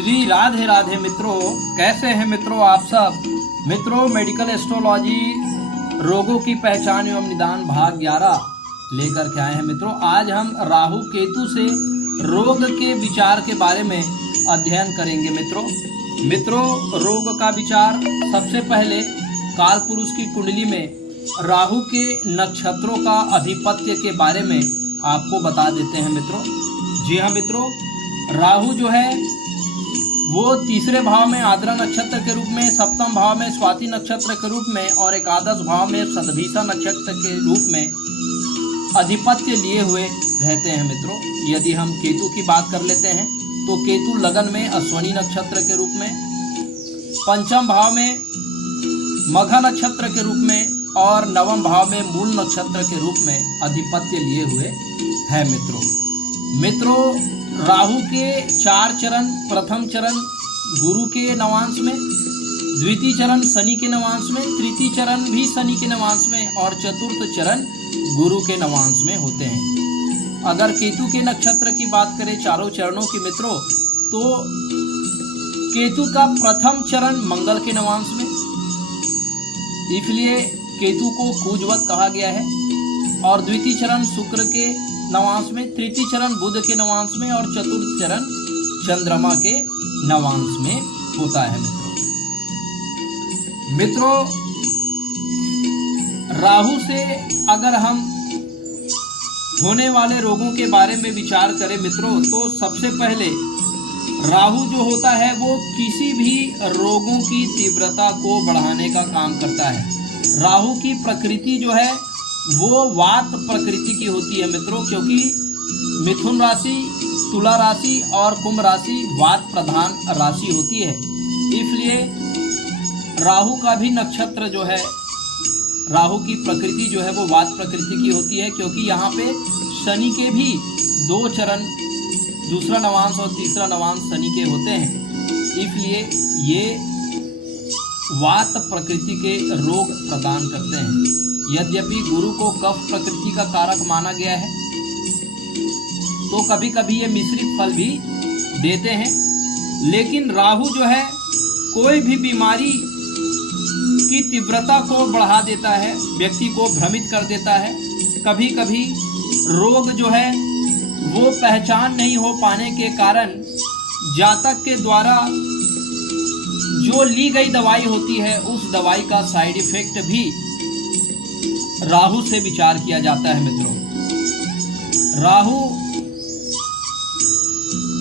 श्री राधे राधे मित्रों, कैसे हैं मित्रों आप सब। मित्रों, मेडिकल एस्ट्रोलॉजी रोगों की पहचान एवं निदान भाग 11 लेकर के आए हैं मित्रों। आज हम राहु केतु से रोग के विचार के बारे में अध्ययन करेंगे मित्रों, रोग का विचार सबसे पहले काल पुरुष की कुंडली में राहु के नक्षत्रों का अधिपत्य के बारे में आपको बता देते हैं मित्रों। जी हाँ मित्रों, राहु जो है वो तीसरे भाव में आद्रा नक्षत्र के रूप में, सप्तम भाव में स्वाति नक्षत्र के रूप में और एकादश भाव में शतभिषा नक्षत्र के रूप में अधिपत्य लिए हुए रहते हैं मित्रों। यदि हम केतु की बात कर लेते हैं तो केतु लगन में अश्वनी नक्षत्र के रूप में, पंचम भाव में मघा नक्षत्र के रूप में और नवम भाव में मूल नक्षत्र के रूप में अधिपत्य लिए हुए है मित्रों। राहु के 4 चरण, प्रथम चरण गुरु के नवांश में, द्वितीय चरण शनि के नवांश में, तृतीय चरण भी शनि के नवांश में और चतुर्थ चरण गुरु के नवांश में होते हैं। अगर केतु के नक्षत्र की बात करें चारों चरणों की मित्रों, तो केतु का प्रथम चरण मंगल के नवांश में, इसलिए केतु को कुजवत कहा गया है, और द्वितीय चरण शुक्र के नवांश में, तृतीय चरण बुध के नवांश में और चतुर्थ चरण चंद्रमा के नवांश में होता है मित्रों। राहु से अगर हम होने वाले रोगों के बारे में विचार करें मित्रों, तो सबसे पहले राहु जो होता है वो किसी भी रोगों की तीव्रता को बढ़ाने का काम करता है। राहु की प्रकृति जो है वो वात प्रकृति की होती है मित्रों, क्योंकि मिथुन राशि, तुला राशि और कुंभ राशि वात प्रधान राशि होती है। इसलिए राहु का भी नक्षत्र जो है, राहु की प्रकृति जो है वो वात प्रकृति की होती है, क्योंकि यहाँ पे शनि के भी 2 चरण, दूसरा नवांश और तीसरा नवांश शनि के होते हैं। इसलिए ये वात प्रकृति के रोग प्रदान करते हैं। यद्यपि गुरु को कफ प्रकृति का कारक माना गया है, तो कभी कभी ये मिश्रित फल भी देते हैं, लेकिन राहु जो है कोई भी बीमारी की तीव्रता को बढ़ा देता है, व्यक्ति को भ्रमित कर देता है। कभी कभी रोग जो है वो पहचान नहीं हो पाने के कारण जातक के द्वारा जो ली गई दवाई होती है उस दवाई का साइड इफेक्ट भी राहु से विचार किया जाता है मित्रों। राहु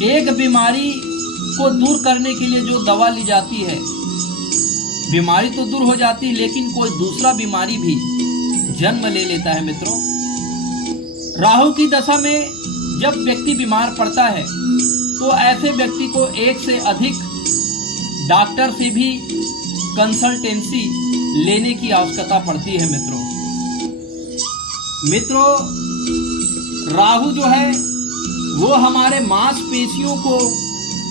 एक बीमारी को दूर करने के लिए जो दवा ली जाती है, बीमारी तो दूर हो जाती, लेकिन कोई दूसरा बीमारी भी जन्म ले लेता है मित्रों। राहु की दशा में जब व्यक्ति बीमार पड़ता है तो ऐसे व्यक्ति को एक से अधिक डॉक्टर से भी कंसल्टेंसी लेने की आवश्यकता पड़ती है मित्रों। राहु जो है वो हमारे मांसपेशियों को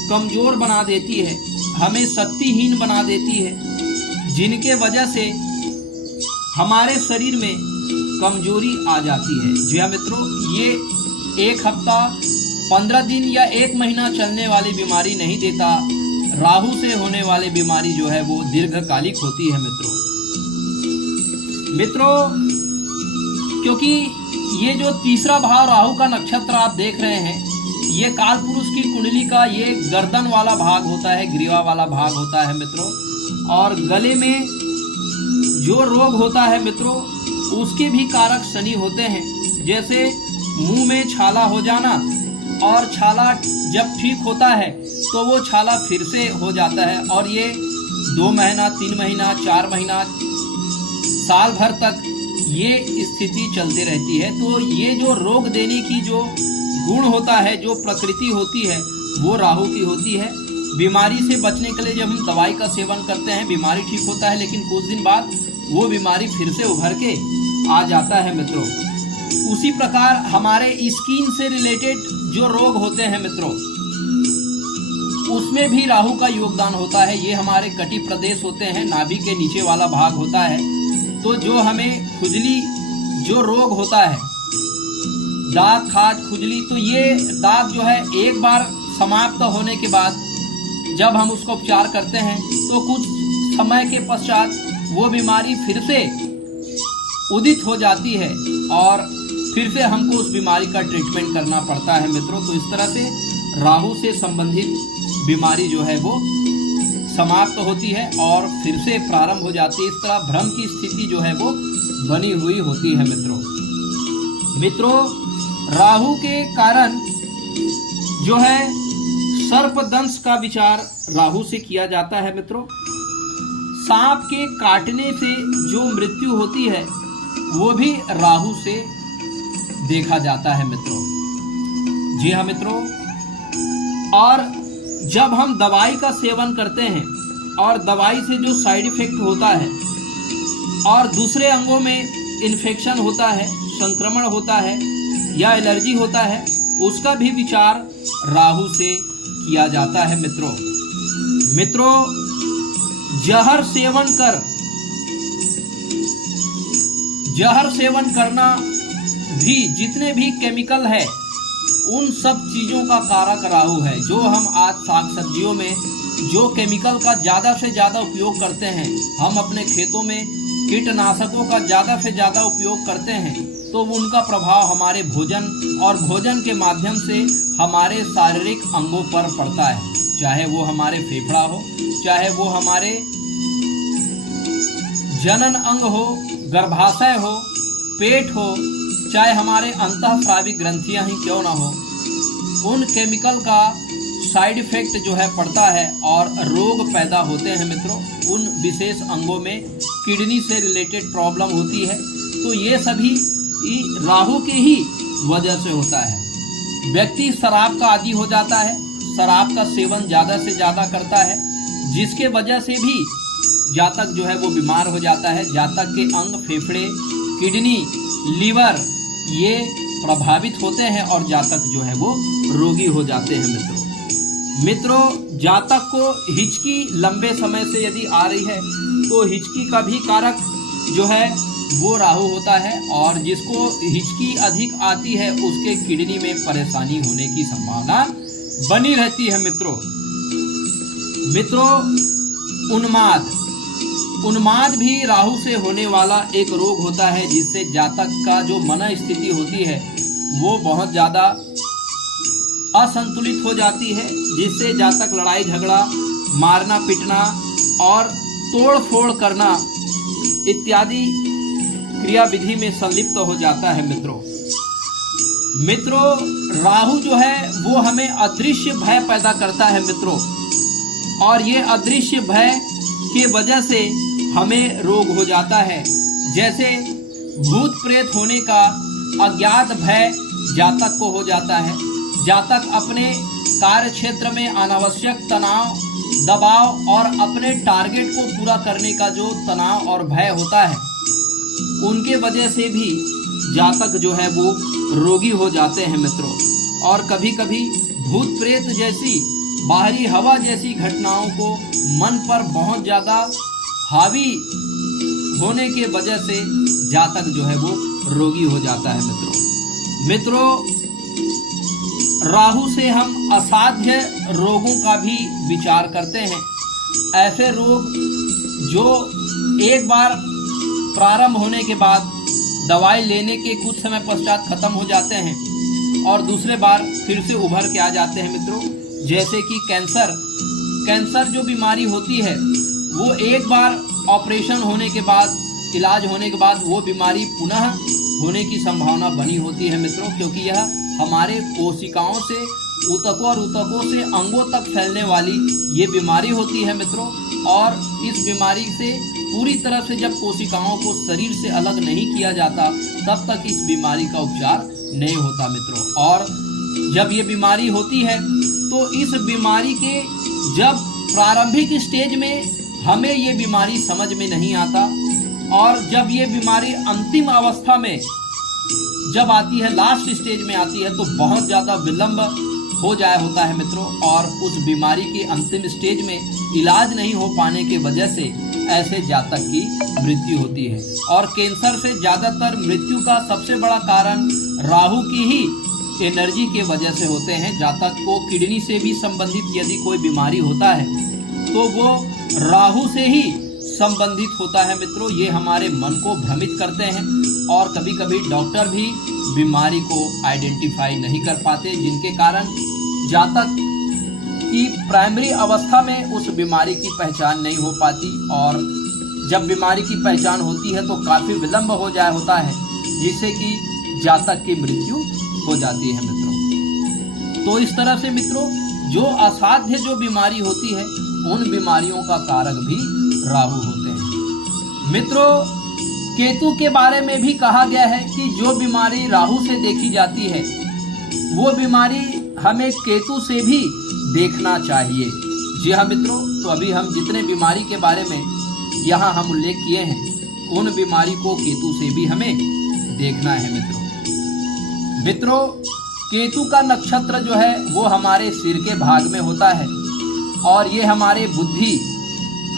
कमजोर बना देती है, हमें शक्तिहीन बना देती है, जिनके वजह से हमारे शरीर में कमजोरी आ जाती है। जी हाँ मित्रों, ये 1 हफ्ता, 15 दिन या 1 महीना चलने वाली बीमारी नहीं देता। राहु से होने वाली बीमारी जो है वो दीर्घकालिक होती है मित्रों, क्योंकि ये जो तीसरा भाव राहु का नक्षत्र आप देख रहे हैं, ये काल पुरुष की कुंडली का ये गर्दन वाला भाग होता है, ग्रीवा वाला भाग होता है मित्रों। और गले में जो रोग होता है मित्रों, उसके भी कारक शनि होते हैं। जैसे मुंह में छाला हो जाना, और छाला जब ठीक होता है तो वो छाला फिर से हो जाता है, और ये 2 महीना, 3 महीना, 4 महीना, साल भर तक ये स्थिति चलती रहती है। तो ये जो रोग देने की जो गुण होता है, जो प्रकृति होती है, वो राहु की होती है। बीमारी से बचने के लिए जब हम दवाई का सेवन करते हैं, बीमारी ठीक होता है, लेकिन कुछ दिन बाद वो बीमारी फिर से उभर के आ जाता है मित्रों। उसी प्रकार हमारे स्किन से रिलेटेड जो रोग होते हैं मित्रों, उसमें भी राहु का योगदान होता है। ये हमारे कटी प्रदेश होते हैं, नाभि के नीचे वाला भाग होता है। तो जो हमें खुजली जो रोग होता है, दाग, खाज, खुजली, तो ये दाग जो है एक बार समाप्त होने के बाद जब हम उसका उपचार करते हैं तो कुछ समय के पश्चात वो बीमारी फिर से उदित हो जाती है और फिर से हमको उस बीमारी का ट्रीटमेंट करना पड़ता है मित्रों। तो इस तरह से राहु से संबंधित बीमारी जो है वो समाप्त होती है और फिर से प्रारंभ हो जाती है। इस तरह भ्रम की स्थिति जो है वो बनी हुई होती है मित्रों राहु के कारण जो है सर्पदंश का विचार राहु से किया जाता है मित्रों। सांप के काटने से जो मृत्यु होती है वो भी राहु से देखा जाता है मित्रों। जी हाँ मित्रों, और जब हम दवाई का सेवन करते हैं और दवाई से जो साइड इफेक्ट होता है और दूसरे अंगों में इन्फेक्शन होता है, संक्रमण होता है या एलर्जी होता है, उसका भी विचार राहु से किया जाता है मित्रों जहर सेवन करना भी, जितने भी केमिकल है उन सब चीज़ों का कारक राहु है। जो हम आज साग सब्जियों में जो केमिकल का ज़्यादा से ज़्यादा उपयोग करते हैं, हम अपने खेतों में कीटनाशकों का ज़्यादा से ज़्यादा उपयोग करते हैं, तो उनका प्रभाव हमारे भोजन और भोजन के माध्यम से हमारे शारीरिक अंगों पर पड़ता है। चाहे वो हमारे फेफड़ा हो, चाहे वो हमारे जनन अंग हो, गर्भाशय हो, पेट हो, चाहे हमारे अंतःस्रावी ग्रंथियां ही क्यों ना हो, उन केमिकल का साइड इफेक्ट जो है पड़ता है और रोग पैदा होते हैं मित्रों। उन विशेष अंगों में किडनी से रिलेटेड प्रॉब्लम होती है। तो ये सभी राहु के ही वजह से होता है। व्यक्ति शराब का आदी हो जाता है, शराब का सेवन ज़्यादा से ज़्यादा करता है, जिसके वजह से भी जातक जो है वो बीमार हो जाता है। जातक के अंग, फेफड़े, किडनी, लीवर ये प्रभावित होते हैं और जातक जो है वो रोगी हो जाते हैं मित्रों जातक को हिचकी लंबे समय से यदि आ रही है तो हिचकी का भी कारक जो है वो राहु होता है, और जिसको हिचकी अधिक आती है उसके किडनी में परेशानी होने की संभावना बनी रहती है मित्रों उन्माद भी राहु से होने वाला एक रोग होता है, जिससे जातक का जो मन स्थिति होती है वो बहुत ज़्यादा असंतुलित हो जाती है, जिससे जातक लड़ाई झगड़ा, मारना पीटना और तोड़ फोड़ करना इत्यादि क्रियाविधि में संलिप्त हो जाता है मित्रों राहु जो है वो हमें अदृश्य भय पैदा करता है मित्रों, और ये अदृश्य भय के वजह से हमें रोग हो जाता है। जैसे भूत प्रेत होने का अज्ञात भय जातक को हो जाता है। जातक अपने कार्य क्षेत्र में अनावश्यक तनाव, दबाव और अपने टारगेट को पूरा करने का जो तनाव और भय होता है, उनके वजह से भी जातक जो है वो रोगी हो जाते हैं मित्रों। और कभी कभी भूत प्रेत जैसी, बाहरी हवा जैसी घटनाओं को मन पर बहुत ज़्यादा हावी होने के वजह से जातक जो है वो रोगी हो जाता है मित्रों राहु से हम असाध्य रोगों का भी विचार करते हैं। ऐसे रोग जो एक बार प्रारंभ होने के बाद दवाई लेने के कुछ समय पश्चात खत्म हो जाते हैं और दूसरे बार फिर से उभर के आ जाते हैं मित्रों। जैसे कि कैंसर जो बीमारी होती है वो एक बार ऑपरेशन होने के बाद, इलाज होने के बाद वो बीमारी पुनः होने की संभावना बनी होती है मित्रों, क्योंकि यह हमारे कोशिकाओं से ऊतकों से अंगों तक फैलने वाली ये बीमारी होती है मित्रों। और इस बीमारी से पूरी तरह से जब कोशिकाओं को शरीर से अलग नहीं किया जाता तब तक इस बीमारी का उपचार नहीं होता मित्रों। और जब ये बीमारी होती है तो इस बीमारी के जब प्रारंभिक स्टेज में हमें ये बीमारी समझ में नहीं आता, और जब ये बीमारी अंतिम अवस्था में जब आती है, लास्ट स्टेज में आती है, तो बहुत ज़्यादा विलंब हो जाया होता है मित्रों। और उस बीमारी के अंतिम स्टेज में इलाज नहीं हो पाने के वजह से ऐसे जातक की मृत्यु होती है। और कैंसर से ज़्यादातर मृत्यु का सबसे बड़ा कारण राहु की ही एनर्जी के वजह से होते हैं। जातक को किडनी से भी संबंधित यदि कोई बीमारी होता है तो वो राहु से ही संबंधित होता है मित्रों। ये हमारे मन को भ्रमित करते हैं और कभी कभी डॉक्टर भी बीमारी को आइडेंटिफाई नहीं कर पाते, जिनके कारण जातक की प्राइमरी अवस्था में उस बीमारी की पहचान नहीं हो पाती और जब बीमारी की पहचान होती है तो काफ़ी विलंब होता है, जिससे कि जातक की मृत्यु हो जाती है मित्रों। तो इस तरह से मित्रों जो असाध्य जो बीमारी होती है उन बीमारियों का कारक भी राहु होते हैं मित्रों। केतु के बारे में भी कहा गया है कि जो बीमारी राहु से देखी जाती है वो बीमारी हमें केतु से भी देखना चाहिए। जी हाँ मित्रों, तो अभी हम जितने बीमारी के बारे में यहाँ हम उल्लेख किए हैं उन बीमारी को केतु से भी हमें देखना है मित्रों। केतु का नक्षत्र जो है वो हमारे सिर के भाग में होता है और ये हमारे बुद्धि,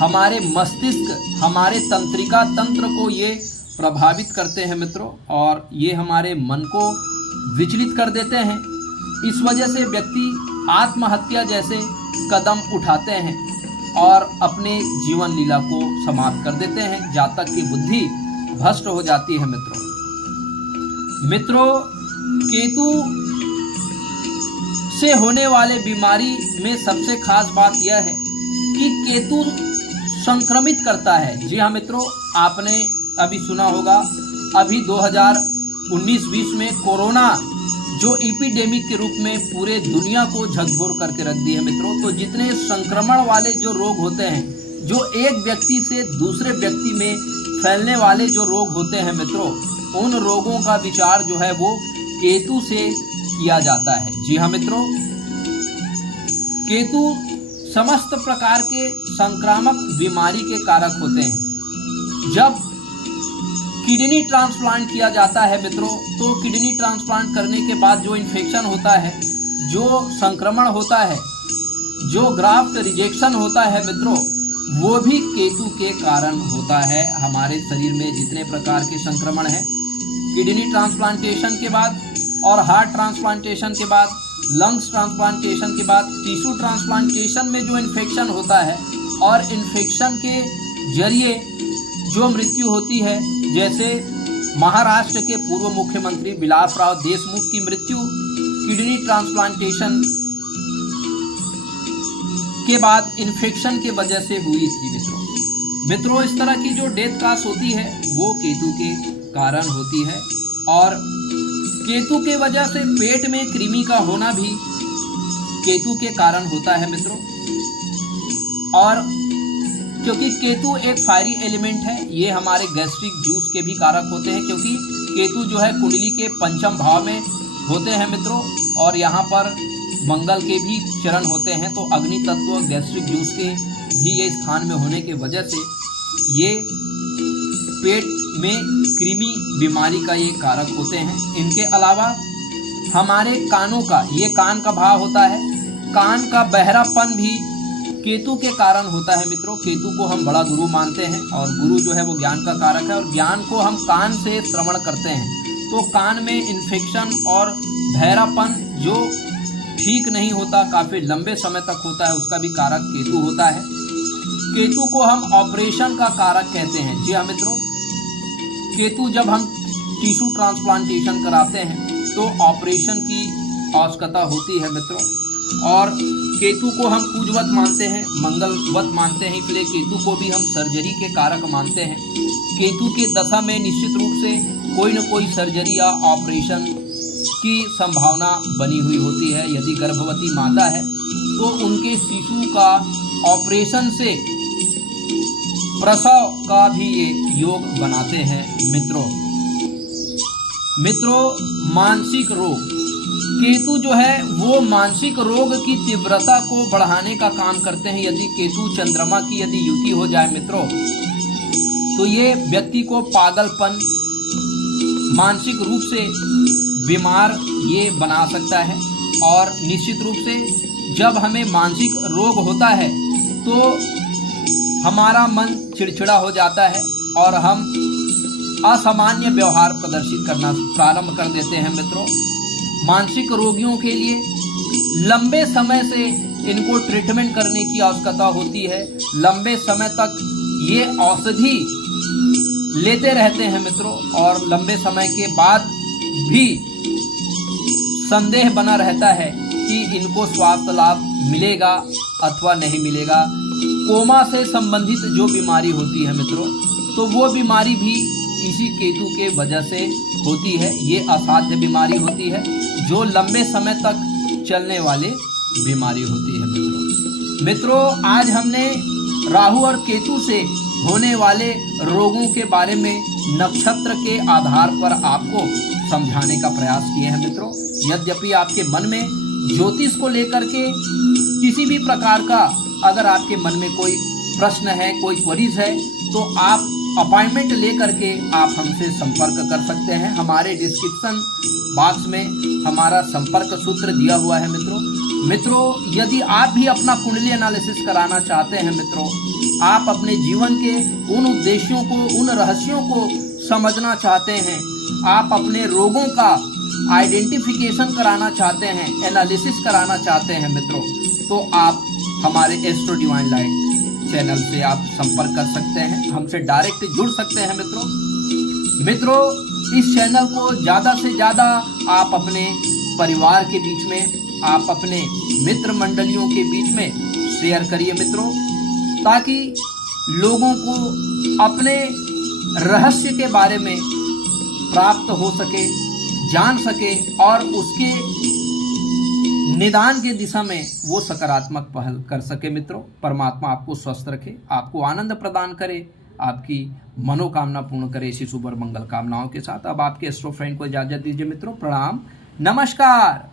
हमारे मस्तिष्क, हमारे तंत्रिका तंत्र को ये प्रभावित करते हैं मित्रों और ये हमारे मन को विचलित कर देते हैं। इस वजह से व्यक्ति आत्महत्या जैसे कदम उठाते हैं और अपने जीवन लीला को समाप्त कर देते हैं। जातक की बुद्धि भ्रष्ट हो जाती है मित्रों। केतु से होने वाले बीमारी में सबसे खास बात यह है कि केतु संक्रमित करता है। जी हाँ मित्रों, आपने अभी सुना होगा अभी 2019-20 में कोरोना जो एपिडेमिक के रूप में पूरे दुनिया को झकझोर करके रख दी है मित्रों। तो जितने संक्रमण वाले जो रोग होते हैं, जो एक व्यक्ति से दूसरे व्यक्ति में फैलने वाले जो रोग होते हैं मित्रों, उन रोगों का विचार जो है वो केतु से किया जाता है। जी हाँ मित्रों, केतु समस्त प्रकार के संक्रामक बीमारी के कारक होते हैं। जब किडनी ट्रांसप्लांट किया जाता है मित्रों, तो किडनी ट्रांसप्लांट करने के बाद जो इन्फेक्शन होता है, जो संक्रमण होता है, जो ग्राफ्ट रिजेक्शन होता है मित्रों, वो भी केतु के कारण होता है। हमारे शरीर में जितने प्रकार के संक्रमण हैं, किडनी ट्रांसप्लांटेशन के बाद और हार्ट ट्रांसप्लांटेशन के बाद, लंग्स ट्रांसप्लांटेशन के बाद, टिश्यू ट्रांसप्लांटेशन में जो इन्फेक्शन होता है और इन्फेक्शन के जरिए जो मृत्यु होती है, जैसे महाराष्ट्र के पूर्व मुख्यमंत्री विलासराव देशमुख की मृत्यु किडनी ट्रांसप्लांटेशन के बाद इन्फेक्शन के वजह से हुई थी मित्रों। इस तरह की जो डेथ कास्ट होती है वो केतु के कारण होती है और केतु के वजह से पेट में कृमि का होना भी केतु के कारण होता है मित्रों। और क्योंकि केतु एक फायरी एलिमेंट है, ये हमारे गैस्ट्रिक जूस के भी कारक होते हैं, क्योंकि केतु जो है कुंडली के पंचम भाव में होते हैं मित्रों और यहाँ पर मंगल के भी चरण होते हैं। तो अग्नि तत्व गैस्ट्रिक जूस के भी ये स्थान में होने की वजह से ये पेट में कृमि बीमारी का ये कारक होते हैं। इनके अलावा हमारे कानों का, ये कान का भाव होता है, कान का बहरापन भी केतु के कारण होता है मित्रों। केतु को हम बड़ा गुरु मानते हैं और गुरु जो है वो ज्ञान का कारक है और ज्ञान को हम कान से श्रवण करते हैं। तो कान में इन्फेक्शन और बहरापन जो ठीक नहीं होता, काफ़ी लंबे समय तक होता है, उसका भी कारक केतु होता है। केतु को हम ऑपरेशन का कारक कहते हैं। जी हाँ मित्रों, केतु जब हम टिश्यू ट्रांसप्लांटेशन कराते हैं तो ऑपरेशन की आवश्यकता होती है मित्रों। और केतु को हम पूजवत मानते हैं, मंगलवत मानते हैं, इसलिए केतु को भी हम सर्जरी के कारक मानते हैं। केतु के दशा में निश्चित रूप से कोई न कोई सर्जरी या ऑपरेशन की संभावना बनी हुई होती है। यदि गर्भवती माता है तो उनके शिशु का ऑपरेशन से प्रसव का भी ये योग बनाते हैं मित्रों। मानसिक रोग, केतु जो है वो मानसिक रोग की तीव्रता को बढ़ाने का काम करते हैं। यदि केतु चंद्रमा की यदि युति हो जाए मित्रों, तो ये व्यक्ति को पागलपन, मानसिक रूप से बीमार ये बना सकता है। और निश्चित रूप से जब हमें मानसिक रोग होता है तो हमारा मन चिड़चिड़ा हो जाता है और हम असामान्य व्यवहार प्रदर्शित करना प्रारंभ कर देते हैं मित्रों। मानसिक रोगियों के लिए लंबे समय से इनको ट्रीटमेंट करने की आवश्यकता होती है। लंबे समय तक ये औषधि लेते रहते हैं मित्रों, और लंबे समय के बाद भी संदेह बना रहता है कि इनको स्वास्थ्य लाभ मिलेगा अथवा नहीं मिलेगा। कोमा से संबंधित जो बीमारी होती है मित्रों, तो वो बीमारी भी इसी केतु के वजह से होती है। ये असाध्य बीमारी होती है जो लंबे समय तक चलने वाले बीमारी होती है मित्रों। आज हमने राहु और केतु से होने वाले रोगों के बारे में नक्षत्र के आधार पर आपको समझाने का प्रयास किए हैं मित्रों। यद्यपि आपके मन में ज्योतिष को लेकर के किसी भी प्रकार का अगर आपके मन में कोई प्रश्न है, कोई क्वेरीज है, तो आप अपॉइंटमेंट लेकर के आप हमसे संपर्क कर सकते हैं। हमारे डिस्क्रिप्शन बॉक्स में हमारा संपर्क सूत्र दिया हुआ है मित्रों। यदि आप भी अपना कुंडली एनालिसिस कराना चाहते हैं मित्रों, आप अपने जीवन के उन उद्देश्यों को, उन रहस्यों को समझना चाहते हैं, आप अपने रोगों का आइडेंटिफिकेशन कराना चाहते हैं, एनालिसिस कराना चाहते हैं मित्रों, तो आप हमारे एस्ट्रो डिवाइन लाइट चैनल से आप संपर्क कर सकते हैं, हमसे डायरेक्ट जुड़ सकते हैं मित्रों। इस चैनल को ज़्यादा से ज़्यादा आप अपने परिवार के बीच में, आप अपने मित्र मंडलियों के बीच में शेयर करिए मित्रों, ताकि लोगों को अपने रहस्य के बारे में प्राप्त हो सके, जान सके, और उसके निदान के दिशा में वो सकारात्मक पहल कर सके मित्रों। परमात्मा आपको स्वस्थ रखे, आपको आनंद प्रदान करे, आपकी मनोकामना पूर्ण करे। इसी शुभ और मंगल कामनाओं के साथ अब आपके एस्ट्रो फ्रेंड को इजाजत दीजिए मित्रों। प्रणाम, नमस्कार।